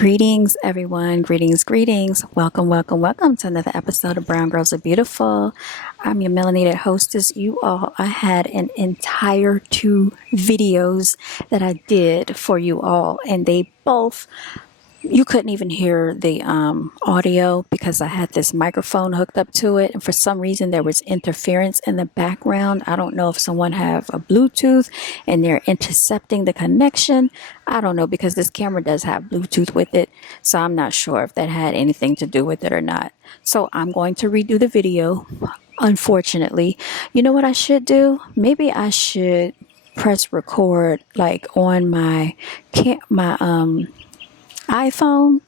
Greetings, everyone. Greetings. Welcome to another episode of Brown Girls Are Beautiful. I'm your melanated hostess. I had an entire 2 videos that I did for you all, and you couldn't even hear the audio because I had this microphone hooked up to it, and for some reason there was interference in the background. I don't know if someone have a Bluetooth and they're intercepting the connection. I don't know, because this camera does have Bluetooth with it, so I'm not sure if that had anything to do with it or not. So I'm going to redo the video, unfortunately. You know what I should do? Maybe I should press record like on my iPhone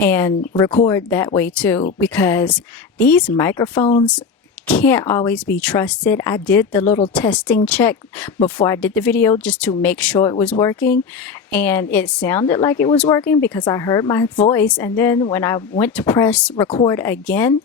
and record that way too, because these microphones can't always be trusted. I did the little testing check before I did the video just to make sure it was working, and it sounded like it was working because I heard my voice, and then when I went to press record again,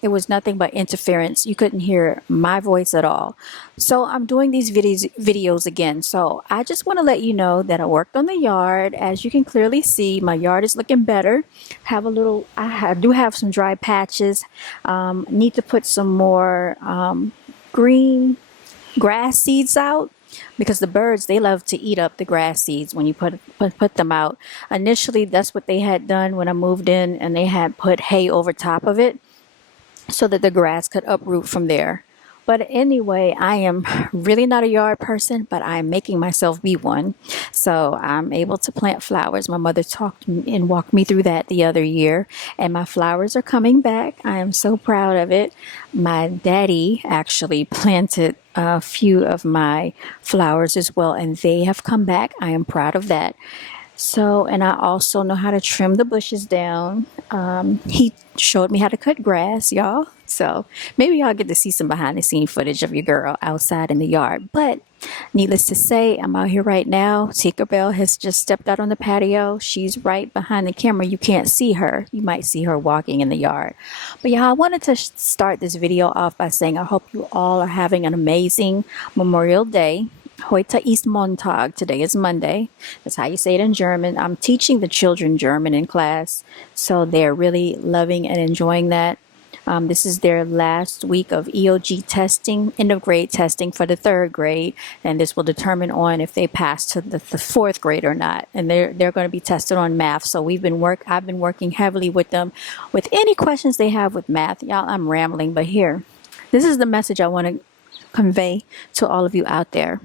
it was nothing but interference. You couldn't hear my voice at all. So I'm doing these videos again. So I just want to let you know that I worked on the yard. As you can clearly see, my yard is looking better. I do have some dry patches. Need to put some more green grass seeds out, because the birds, they love to eat up the grass seeds when you put them out. Initially, that's what they had done when I moved in, and they had put hay over top of it so that the grass could uproot from there. But anyway, I am really not a yard person, but I'm making myself be one. So I'm able to plant flowers. My mother talked and walked me through that the other year, and my flowers are coming back. I am so proud of it. My daddy actually planted a few of my flowers as well, and they have come back. I am proud of that. So, and I also know how to trim the bushes down. He showed me how to cut grass, y'all. So maybe y'all get to see some behind the scene footage of your girl outside in the yard. But needless to say, I'm out here right now. Tinkerbell has just stepped out on the patio. She's right behind the camera. You can't see her. You might see her walking in the yard. But yeah, I wanted to start this video off by saying I hope you all are having an amazing Memorial Day. Heute ist Montag. Today is Monday. That's how you say it in German. I'm teaching the children German in class, so they're really loving and enjoying that. This is their last week of EOG testing, end of grade testing for the 3rd grade, and this will determine on if they pass to the 4th grade or not. And they're going to be tested on math. So I've been working heavily with them with any questions they have with math. Y'all, I'm rambling, but here, this is the message I want to convey to all of you out there.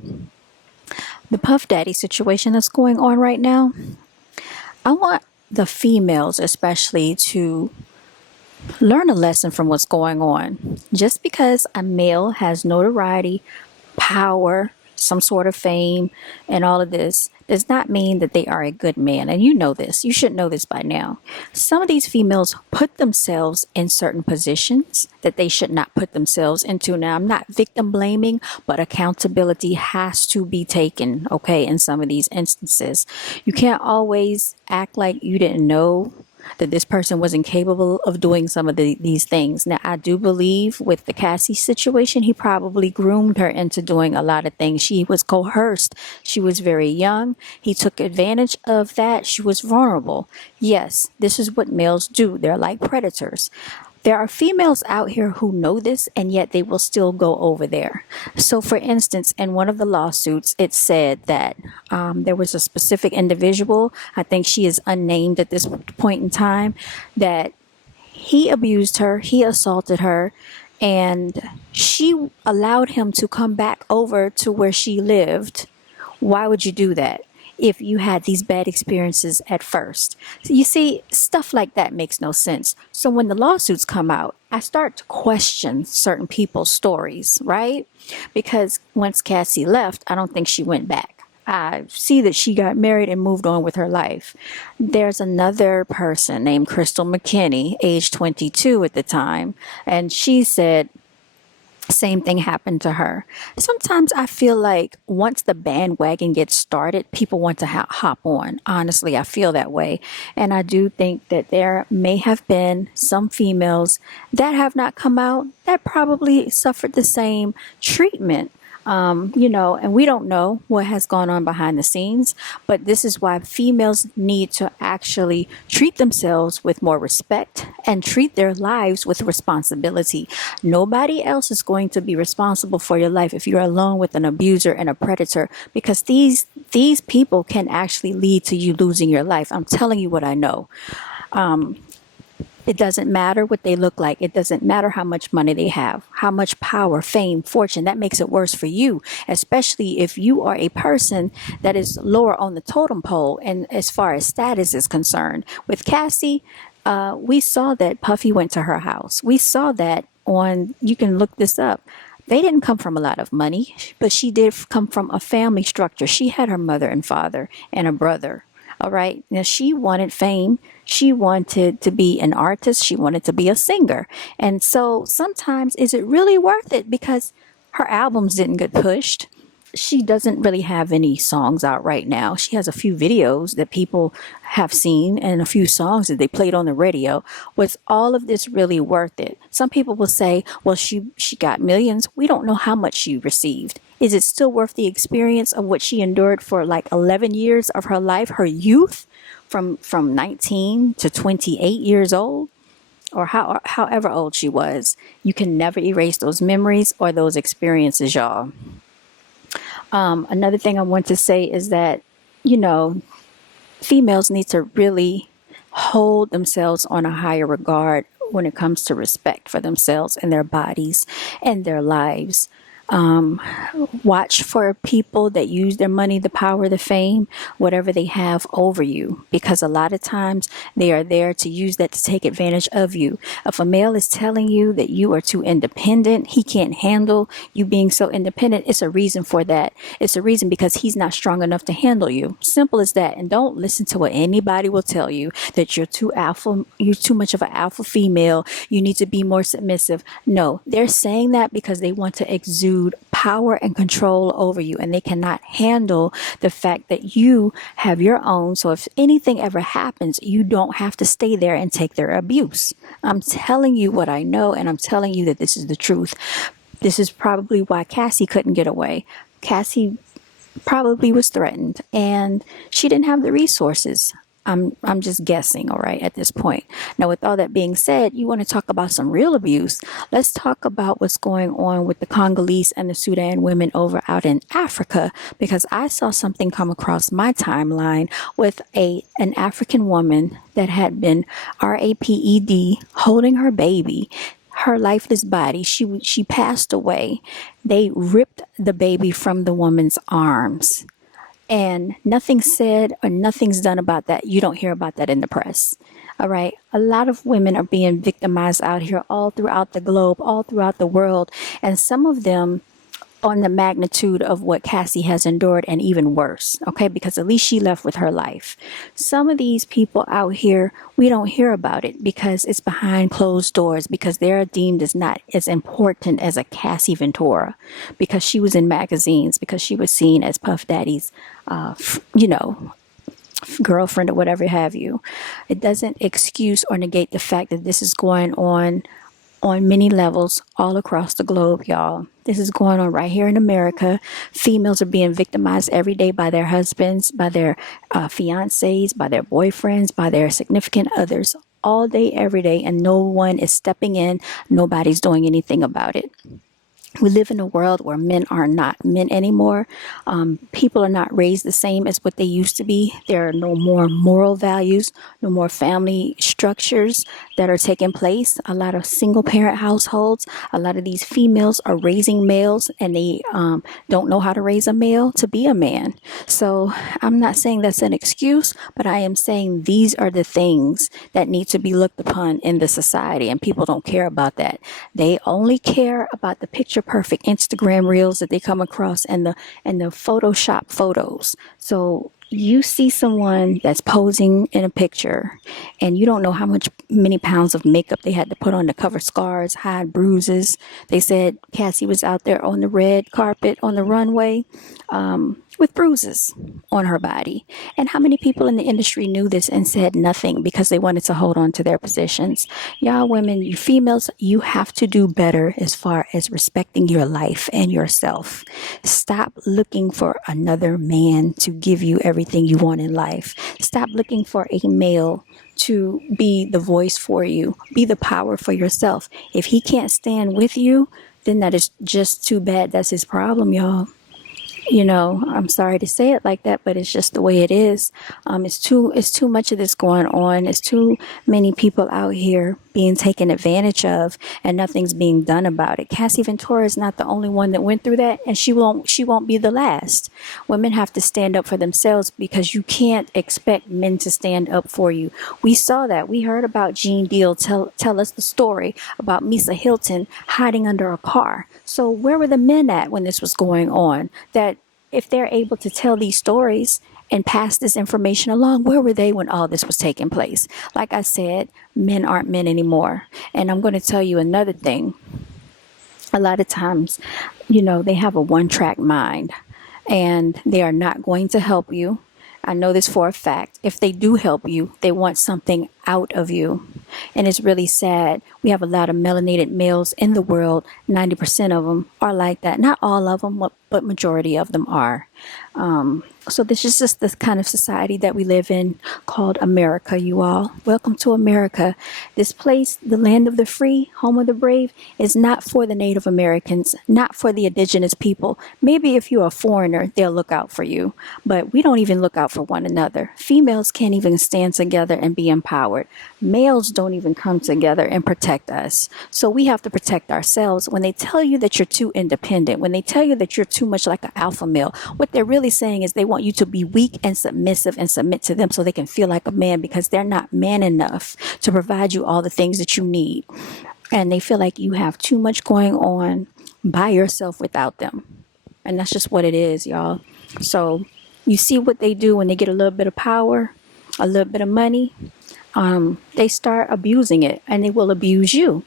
The Puff Daddy situation that's going on right now, I want the females especially to learn a lesson from what's going on. Just because a male has notoriety, power, some sort of fame, and all of this does not mean that they are a good man. And you know this. You should know this by now. Some of these females put themselves in certain positions that they should not put themselves into. Now, I'm not victim blaming, but accountability has to be taken, okay, in some of these instances. You can't always act like you didn't know that this person wasn't capable of doing some of these things. Now, I do believe with the Cassie situation, he probably groomed her into doing a lot of things. She was coerced. She was very young. He took advantage of that. She was vulnerable. Yes, this is what males do. They're like predators. There are females out here who know this, and yet they will still go over there. So, for instance, in one of the lawsuits, it said that there was a specific individual, I think she is unnamed at this point in time, that he abused her, he assaulted her, and she allowed him to come back over to where she lived. Why would you do that if you had these bad experiences at first? So you see, stuff like that makes no sense. So when the lawsuits come out, I start to question certain people's stories, right? Because once Cassie left, I don't think she went back. I see that she got married and moved on with her life. There's another person named Crystal McKinney, age 22 at the time, and she said same thing happened to her. Sometimes I feel like once the bandwagon gets started, people want to hop on. Honestly, I feel that way. And I do think that there may have been some females that have not come out that probably suffered the same treatment And we don't know what has gone on behind the scenes, but this is why females need to actually treat themselves with more respect and treat their lives with responsibility. Nobody else is going to be responsible for your life if you're alone with an abuser and a predator, because these people can actually lead to you losing your life. I'm telling you what I know. It doesn't matter what they look like. It doesn't matter how much money they have, how much power, fame, fortune. That makes it worse for you, especially if you are a person that is lower on the totem pole and as far as status is concerned. With Cassie, we saw that Puffy went to her house. We saw that you can look this up. They didn't come from a lot of money, but she did come from a family structure. She had her mother and father and a brother. All right. Now, she wanted fame. She wanted to be an artist. She wanted to be a singer. And so sometimes, is it really worth it? Because her albums didn't get pushed. She doesn't really have any songs out right now. She has a few videos that people have seen and a few songs that they played on the radio. Was all of this really worth it? Some people will say, well, she got millions. We don't know how much she received. Is it still worth the experience of what she endured for like 11 years of her life, her youth, from 19 to 28 years old? Or however old she was? You can never erase those memories or those experiences, y'all. Another thing I want to say is that, females need to really hold themselves on a higher regard when it comes to respect for themselves and their bodies and their lives. Watch for people that use their money, the power, the fame, whatever they have over you, because a lot of times they are there to use that to take advantage of you. If a male is telling you that you are too independent, he can't handle you being so independent, it's a reason for that. It's a reason because he's not strong enough to handle you. Simple as that. And don't listen to what anybody will tell you, that you're too much of an alpha female. You need to be more submissive. No, they're saying that because they want to exude power and control over you, and they cannot handle the fact that you have your own. So if anything ever happens, you don't have to stay there and take their abuse. I'm telling you what I know, and I'm telling you that this is the truth. This is probably why Cassie couldn't get away. Cassie probably was threatened, and she didn't have the resources. I'm just guessing, all right, at this point. Now, with all that being said, you want to talk about some real an Let's talk about what's going on with the Congolese and the Sudan women over out in Africa, because I saw something come across my timeline with an African woman that had been raped, holding her baby, her lifeless body. She passed away. They ripped the baby from the woman's arms. And nothing's said or nothing's done about that. You don't hear about that in the press. All right. A lot of women are being victimized out here all throughout the globe, all throughout the world. And some of them on the magnitude of what Cassie has endured, and even worse. Okay. Because at least she left with her life. Some of these people out here, we don't hear about it because it's behind closed doors, because they're deemed as not as important as a Cassie Ventura, because she was in magazines, because she was seen as Puff Daddy's, girlfriend or whatever have you. It doesn't excuse or negate the fact that this is going on many levels all across the globe, y'all. This is going on right here in America. Females are being victimized every day by their husbands, by their fiancés, by their boyfriends, by their significant others, all day, every day, and no one is stepping in. Nobody's doing anything about it. We live in a world where men are not men anymore. People are not raised the same as what they used to be. There are no more moral values, no more family structures that are taking place. A lot of single parent households, a lot of these females are raising males, and they don't know how to raise a male to be a man. So I'm not saying that's an excuse, but I am saying these are the things that need to be looked upon in the society, and people don't care about that. They only care about the picture perfect Instagram reels that they come across, and the Photoshop photos. So you see someone that's posing in a picture, and you don't know many pounds of makeup they had to put on to cover scars, hide bruises. They said Cassie was out there on the red carpet on the runway, with bruises on her body. And how many people in the industry knew this and said nothing because they wanted to hold on to their positions? Y'all women, you females, you have to do better as far as respecting your life and yourself. Stop looking for another man to give you everything you want in life. Stop looking for a male to be the voice for you. Be the power for yourself. If he can't stand with you, then that is just too bad. That's his problem, y'all. You know, I'm sorry to say it like that, but it's just the way it is. It's too much of this going on. It's too many people out here being taken advantage of, and nothing's being done about it. Cassie Ventura is not the only one that went through that, and she won't be the last. Women have to stand up for themselves because you can't expect men to stand up for you. We saw that. We heard about Gene Deal tell us the story about Misa Hilton hiding under a car. So where were the men at when this was going on? That if they're able to tell these stories and pass this information along, where were they when all this was taking place? Like I said, men aren't men anymore. And I'm going to tell you another thing. A lot of times, you know, they have a one-track mind and they are not going to help you. I know this for a fact. If they do help you, they want something out of you. And it's really sad. We have a lot of melanated males in the world. 90% of them are like that. Not all of them, but majority of them are. So this is just the kind of society that we live in called America, you all. Welcome to America. This place, the land of the free, home of the brave, is not for the Native Americans, not for the indigenous people. Maybe if you're a foreigner, they'll look out for you. But we don't even look out for one another. Females can't even stand together and be empowered. Males don't even come together and protect us. So we have to protect ourselves. When they tell you that you're too independent, when they tell you that you're too much like an alpha male, what they're really saying is they want you to be weak and submissive and submit to them so they can feel like a man, because they're not man enough to provide you all the things that you need. And they feel like you have too much going on by yourself without them. And that's just what it is, y'all. So you see what they do when they get a little bit of power, a little bit of money. They start abusing it, and they will abuse you.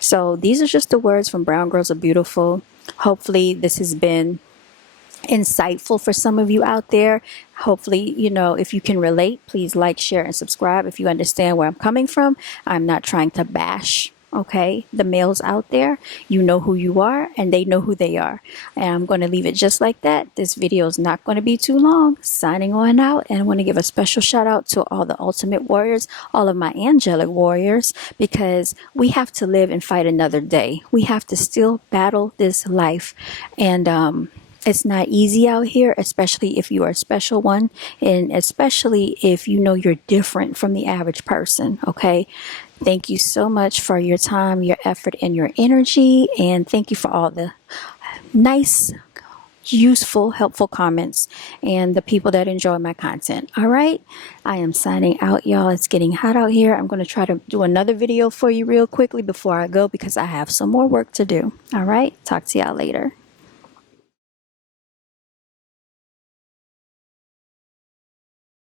So these are just the words from Brown Girls Are Beautiful. Hopefully this has been insightful for some of you out there. Hopefully, you know, if you can relate, please like, share, and subscribe. If you understand where I'm coming from, I'm not trying to bash, okay, the males out there. You know who you are, and they know who they are. And I'm going to leave it just like that. This video is not going to be too long. Signing on out, and I want to give a special shout out to all the ultimate warriors, all of my angelic warriors, because we have to live and fight another day. We have to still battle this life, and it's not easy out here, especially if you are a special one, and especially if you know you're different from the average person, okay? Thank you so much for your time, your effort, and your energy, and thank you for all the nice, useful, helpful comments and the people that enjoy my content. All right, I am signing out, y'all. It's getting hot out here. I'm going to try to do another video for you real quickly before I go because I have some more work to do. All right, talk to y'all later.